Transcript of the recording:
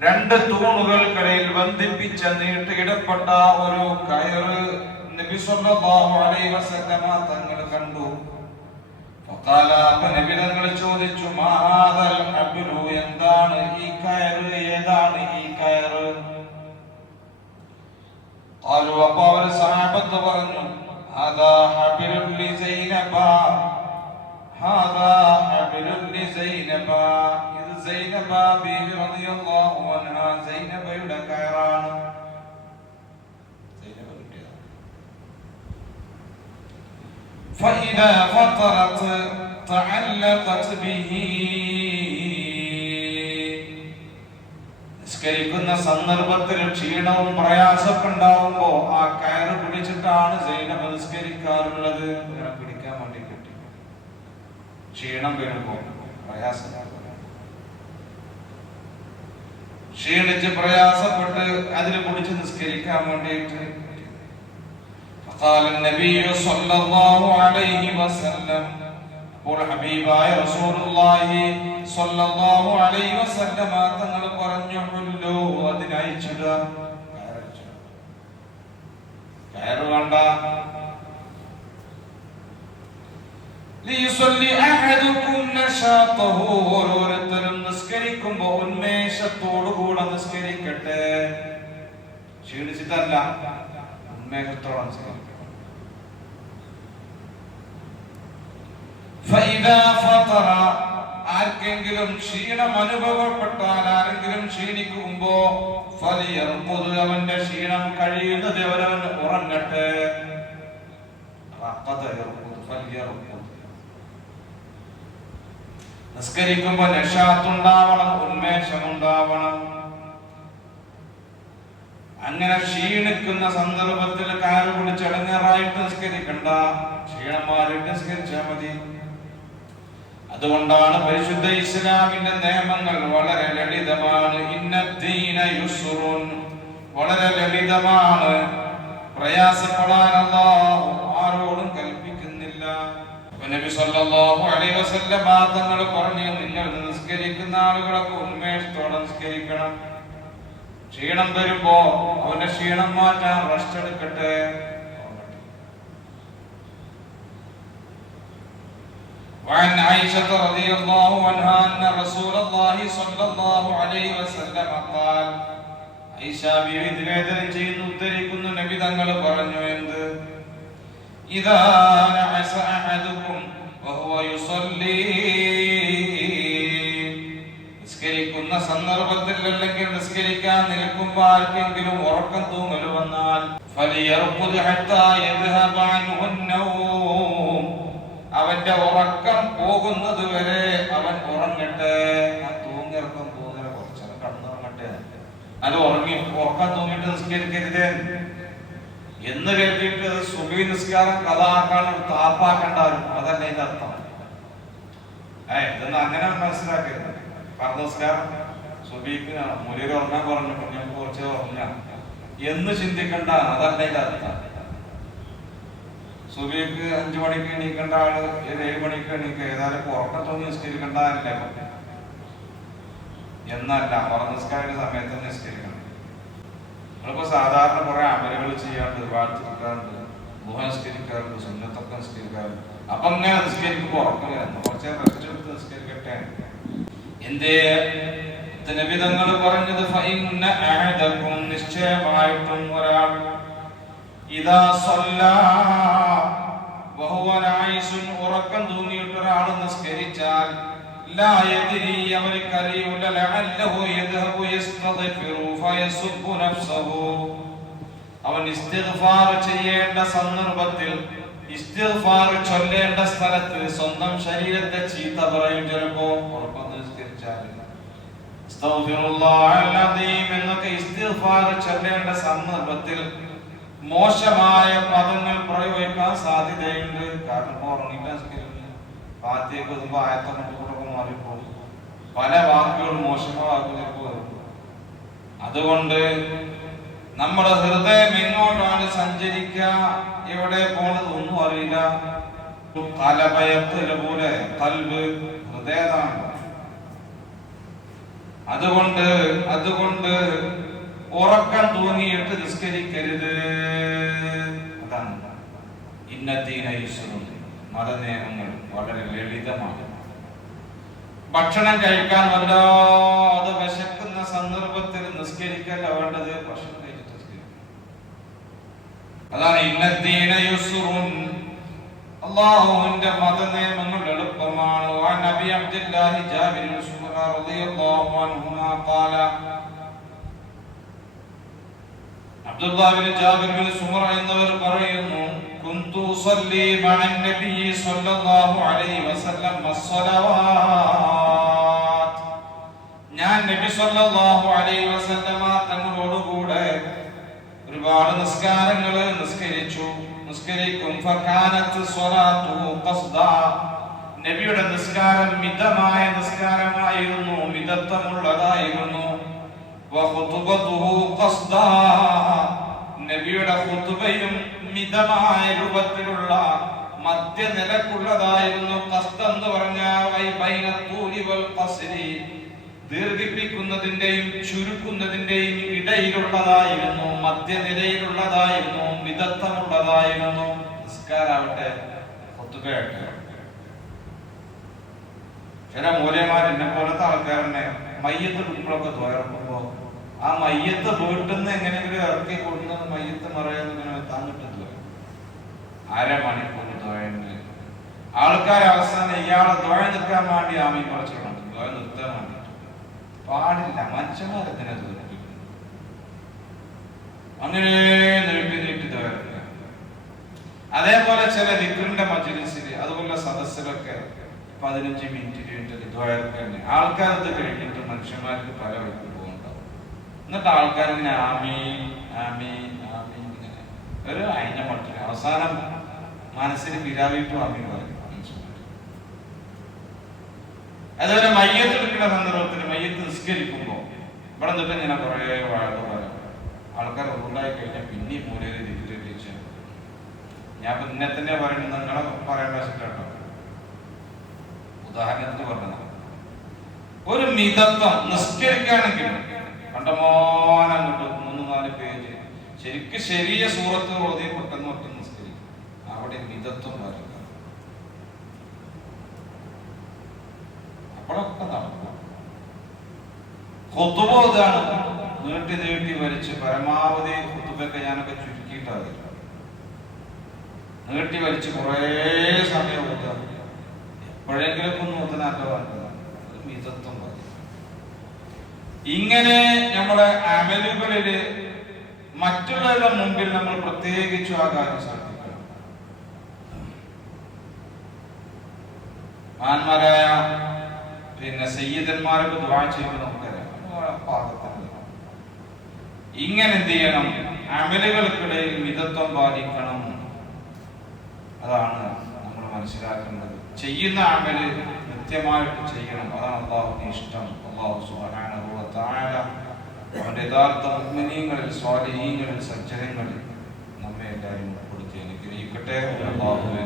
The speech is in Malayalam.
രണ്ട് തൂണുകൾക്കിടയിൽ ബന്ധിപ്പിച്ച നീട്ടിയിടപ്പെട്ട ഒരു കയറ് നബി സല്ലല്ലാഹു അലൈഹി വസല്ലമ തങ്ങൾ കണ്ടു ഫഖാല അപ്പൊ നബി തങ്ങൾ ചോദിച്ചു മാഹാദൽ ഹബ്ലു എന്താണ് ഈ കയറ് ഏതാണ് ഈ കയറ് قالوا അപ്പൊ അവർ സഹാബത്ത് പറഞ്ഞു هذا حبل لزينب هذا حبل لزينب ഇത് സൈനബ ബീവി റളിയല്ലാഹു അൻഹ സൈനബയുടെ കയറാണ് സൈനബ കിട്ടിയതാണ് فإذا فطرت تعلقت به നിസ്കരിക്കുന്ന സന്ദർഭത്തിൽ ക്ഷീണവും പ്രയാസമൊക്കെ ഉണ്ടാവുമ്പോ ആ കയറ് പിടിച്ചിട്ടാണ് സൈനബ നിസ്കരിക്കാറുള്ളത് ഇങ്ങനെ പിടിക്കാൻ വേണ്ടി കിട്ടി ക്ഷീണം വരുമ്പോ പ്രയാസം ക്ഷീണിച്ച് പ്രയാസപ്പെട്ട് അതിൽ പിടിച്ച് നിസ്കരിക്കാൻ വേണ്ടിയിട്ട് فقال النبي صلى الله عليه وسلم അപ്പോൾ ഹബീബായ റസൂലുള്ളാഹി സ്വല്ലല്ലാഹു അലൈഹി വസല്ലമ തങ്ങൾ പറഞ്ഞു ഹുല്ലു അതിനയച്ചിട കയറ് വേണ്ട ഓരോരുത്തരും നിസ്കരിക്കുമ്പോ ഉന്മേഷത്തോടുകൂടെ നിസ്കരിക്കട്ടെ. ക്ഷീണിച്ചിട്ടല്ല ഉന്മേഷത്തോടെ നിസ്കരിക്കും ആർക്കെങ്കിലും ക്ഷീണം അനുഭവപ്പെട്ടാൽ ആരെങ്കിലും ക്ഷീണിക്കുമ്പോ ഫലിയർപ്പത് അവന്റെ ക്ഷീണം കഴിയുന്നത് അവരവൻ ഉറങ്ങട്ടെ. ഫലിയർപ്പത് യർഖുദ് ഫലിയർഖുദ്. നിസ്കരിക്കുമ്പോ നഷാത്തുണ്ടാവണം ഉന്മേഷമുണ്ടാവണം. അങ്ങനെ ക്ഷീണിക്കുന്ന സന്ദർഭത്തിൽ കാൽ പിടിച്ച് ഇടങ്ങേറായിട്ട് നിസ്കരിക്കണ്ട. ക്ഷീണം നിസ്കരിച്ചാൽ മതി. അതുകൊണ്ടാണ് പരിശുദ്ധ ഇസ്ലാമിന്റെ നിയമങ്ങൾ വളരെ ലളിതമാണ്. ഇന്നദ്ദീന വളരെ ലളിതമാണ്. പ്രയാസപ്പെടാനല്ല ആരോടും നബി സല്ലല്ലാഹു അലൈഹി വസല്ലം തങ്ങൾ പറഞ്ഞു നിങ്ങൾ നിസ്കരിക്കുന്ന ആളുകളൊക്കെ ഉന്മേഷത്തോടെ നിസ്കരിക്കണം ക്ഷീണം വരുമ്പോ അവന്റെ ക്ഷീണം മാറ്റാൻ റെസ്റ്റ് എടുക്കട്ടെ وعن عائشة رضي الله عنها أن رسول الله صلى الله عليه وسلم قال ഐഷ ബീവി നിവേദനം ചെയ്യുന്നു ഉദ്ധരിക്കുന്നു നബി തങ്ങൾ പറഞ്ഞു എന്ത് ഇതാ നഅസ അഹദുക്കും വഹുവ യുസല്ലി നിസ്കരിക്കുന്ന സന്ദർഭത്തിൽ അല്ലെങ്കിൽ നിസ്കരിക്കാൻ നിൽക്കുമ്പോൾ ആർക്കെങ്കിലും ഉറക്കം തൂങ്ങൽ വന്നാൽ ഫലിയർഖുദ് ഹത്താ യദ്ഹബ അൻഹു النوم. അവന്റെ ഉറക്കം പോകുന്നത് വരെ അവൻ ഉറങ്ങട്ടെ ആ തൂങ്ങിറക്കം പോകുന്നതിനെ കുറച്ചൊക്കെ കടന്നുറങ്ങട്ടെ അത് ഉറങ്ങി ഉറക്കം തൂങ്ങിയിട്ട് നിസ്കരിക്കരുത് എന്ന് കരുതിയിട്ട് സുബി നിസ്കാരം കഥാക്കാൻ താപ്പാക്കണ്ടാവും അതല്ല ഇതിന്റെ അർത്ഥം? ഏ ഇതൊന്നും അങ്ങനെ മനസ്സിലാക്കരുത് പറഞ്ഞ നിസ്കാരം സുബിക്ക് മുരയിൽ ഉറങ്ങാൻ പറഞ്ഞു. ഞാൻ കുറച്ച് ഉറങ്ങാം. എന്ന് ചിന്തിക്കണ്ട അതല്ല ഇതിന്റെ അർത്ഥം. സുബിക്ക് അഞ്ചു മണിക്ക് എണീക്കേണ്ട ആൾ ഏഴ് മണിക്ക് എണീക്കുക ഏതായാലും ഉറക്കം തോന്നി നിസ്കരിക്കേണ്ടതല്ലേ എന്നല്ല ഉറങ്ങ നിസ്കാര സമയത്ത് നിസ്കരിക്കണം. നിസ്കരിക്കുമ്പോ ഉറക്കം വരുന്നു കുറച്ച് റെസ്റ്റ് എടുത്ത് നിസ്കരിക്കട്ടെ. എന്തേ? നബിതങ്ങൾ പറഞ്ഞത് നിശ്ചയമായിട്ടും ഒരാൾ ഇതാ ഉറക്കം തൂങ്ങിയിട്ട് ഒരാൾ നിസ്കരിച്ചാൽ അവൻ ചെയ്യേണ്ട സന്ദർഭത്തിൽ ഇസ്തിഗ്ഫാർ ചൊല്ലേണ്ട സ്ഥലത്ത് സ്വന്തം ശരീരത്തെ ചീത്ത പറയും ചിലപ്പോ ഉറപ്പൊന്ന് അദീം എന്നൊക്കെ ഇസ്തിഗ്ഫാർ ചൊല്ലേണ്ട സന്ദർഭത്തിൽ മോശമായ പദങ്ങൾ പ്രയോഗിക്കാൻ സാധ്യതയുണ്ട്. കാരണം ഉറങ്ങിക്കാൻ പാത്തിയൊക്കെ എഴുതുമ്പോൾ ആയത്തങ്ങോട്ട് കൂടെ മാറിപ്പോകും. പല വാക്കുകളും മോശമായ വാക്കുകൾ അതുകൊണ്ട് നമ്മുടെ ഹൃദയം എങ്ങോട്ടാണ് സഞ്ചരിക്കുക? എവിടെ പോണത് ഒന്നും അറിയില്ല. തലഭയത്തിൽ പോലെ കൽവ് ഹൃദയതാണ്. അതുകൊണ്ട് അതുകൊണ്ട് ഉറക്കം തൂങ്ങിയിട്ട് നിസ്കരിക്കരുത്. അതാണ് ഇന്നത്തീന യുസ്റുൻ മതനിയമങ്ങൾ വളരെ ലളിതമാണ്. ഭക്ഷണം കഴിക്കാൻ വല്ലാതെ വിശക്കുന്ന സന്ദർഭത്തിൽ നിസ്കരിക്കല്ല വേണ്ടത്? ഭക്ഷണം അതാണ് ഇന്നത്തീന യുസ്റുൻ. അള്ളാഹുവിന്റെ മതനിയമങ്ങൾ എളുപ്പമാണ്. വഅൻ നബി അബ്ദുല്ലാഹി ജാബിർ റളിയല്ലാഹു അൻഹുമാ ഖാല. അബ്ദുല്ലാഹ് ജാബിർ ബിൻ സുമറ എന്നവർ പറയുന്നു കുന്തു ഉസല്ലി മഅൻ നബി സ്വല്ലല്ലാഹു അലൈഹി വസല്ലം അസ്സലവാത്ത് ഞാൻ നബി സ്വല്ലല്ലാഹു അലൈഹി വസല്ലമ തങ്ങളോടുകൂടെ ഒരുപാട് നിസ്കാരങ്ങൾ നിസ്കരിച്ചു. നിസ്കരിക്കും. നബിയുടെ നിസ്കാരം മിതമായ നിസ്കാരമായിരുന്നു. മിതത്വമുള്ളതായിരുന്നു. നബിയുടെ ഖുതുബയും മിതമായ രൂപത്തിലുള്ള മധ്യനിലക്കുള്ളതായിരുന്നു കസ്തെന്ന് പറഞ്ഞാൽ ദീർഘിപ്പിക്കുന്നതിന്റെയും ചുരുക്കുന്നതിന്റെയും ഇടയിലുള്ളതായിരുന്നു മധ്യനിലയിലുള്ളതായിരുന്നു വിദഗ്ധമുള്ളതായിരുന്നു നിസ്കാരാവട്ടെ ഒത്തുകയാട്ടെ ചില മൂലയന്മാർ എന്നെ പോലത്തെ ആൾക്കാരനെ മയ്യത്ത് കുട്ടികളൊക്കെ തുറക്കുമ്പോ ആ മയ്യത്ത് വീട്ടിൽ നിന്ന് എങ്ങനെയെങ്കിലും ഇറക്കി കൊടുക്കുന്നത് മയ്യത്ത് മറയാന്ന് ഇങ്ങനെ എത്താൻ കിട്ടുന്നില്ല അരമണിക്കൂർ തുഴയുന്നത് ആൾക്കാർ അവസാനം ഇയാളെ തുഴ നിൽക്കാൻ വേണ്ടി ആമി കുറച്ചിട്ടുണ്ട് തുഴ നിർത്താൻ പാടില്ല. മനുഷ്യന്മാരത്തിനെ ദൂരം അങ്ങനെ നീട്ടി നീട്ടി തകർക്കുക. അതേപോലെ ചില വിക്രിന്റെ മജിലിസിൽ അതുപോലെ സദസ്സിലൊക്കെ പതിനഞ്ച് മിനിറ്റ് കഴിഞ്ഞിട്ട് ദ്വയർക്കന്നെ ആൾക്കാരത് കഴിഞ്ഞിട്ട് മനുഷ്യന്മാർക്ക് പല വഴിക്ക് പോകുന്നുണ്ടാവും. എന്നിട്ട് ആൾക്കാർ ആമീൻ ആമീ ആമീ ആമീ ഇങ്ങനെ ഒരു അയിഞ്ഞ മട്ടിൽ അവസാനം മനസ്സിന് വിരാവിട്ടു ആമീൻ പറയും. അതുപോലെ മയ്യത്ത് എടുക്കുന്ന സന്ദർഭത്തിൽ മയ്യത്ത് നിസ്കരിക്കുമ്പോൾ ഇവിടെ നിന്നിട്ട് ഇങ്ങനെ കുറെ വാഴ പറയാം ആൾക്കാർ ഉണ്ടായി കഴിഞ്ഞാൽ പിന്നെ മൂലയിൽ തിരിച്ചു ഞാൻ പിന്നെ തന്നെ പറയുന്നത് നിങ്ങളെ പറയാൻ വെച്ചിട്ടോ ഉദാഹരണത്തിന് പറഞ്ഞത്. ഒരു മിതത്വം നിസ്കരിക്കുകയാണെങ്കിൽ കണ്ടമാനം കിട്ടും മൂന്ന് നാല് പേജ് ശരിക്കും ശരിയ സൂറത്ത് ഹൃദയം പെട്ടെന്ന് പെട്ടെന്ന് നിസ്കരിക്കും. അവിടെ മിതത്വം പാലിക്കുക അപ്പോഴൊക്കെ നടക്കും ഹുത്തുബ ഇതാണ് നീട്ടി നീട്ടി വലിച്ച് പരമാവധി ഹുത്തുബൊക്കെ ഞാനൊക്കെ ചുരുക്കിയിട്ടാണ്. നീട്ടി വലിച്ച് കുറേ സമയം കൊടുക്കുക എപ്പോഴെങ്കിലും ഒന്ന് ഓതനാട്ടോ മിതത്വം മതി ഇങ്ങനെ നമ്മുടെ അമലുകളിൽ മറ്റുള്ളവരുടെ മുമ്പിൽ നമ്മൾ പ്രത്യേകിച്ചും കാര്യം ശ്രദ്ധിക്കണം. മഹാന്മാരായ പിന്നെ സയ്യിദന്മാരൊക്കെ ദ്വാ ചെയ്യുമ്പോൾ നമുക്കറിയാം. പാകത്തിന് ഇങ്ങനെ എന്ത് ചെയ്യണം? അമലുകൾക്കിടയിൽ മിതത്വം പാലിക്കണം. അതാണ് നമ്മൾ മനസ്സിലാക്കേണ്ടത്. ചെയ്യുന്ന അമൽ കൃത്യമായിട്ട് ചെയ്യണം. അതാണ് അള്ളാഹുവിന് ഇഷ്ടം. അള്ളാഹു സുബ്ഹാനഹു വ തആല അവന്റെ യഥാർത്ഥ മുഅ്മിനീങ്ങളിൽ സ്വാധീനങ്ങളിൽ സജ്ജനങ്ങളിൽ നമ്മെ എല്ലാവരും ഉൾപ്പെടുത്തി അനുഗ്രഹിക്കട്ടെ. അള്ളാഹുവെ.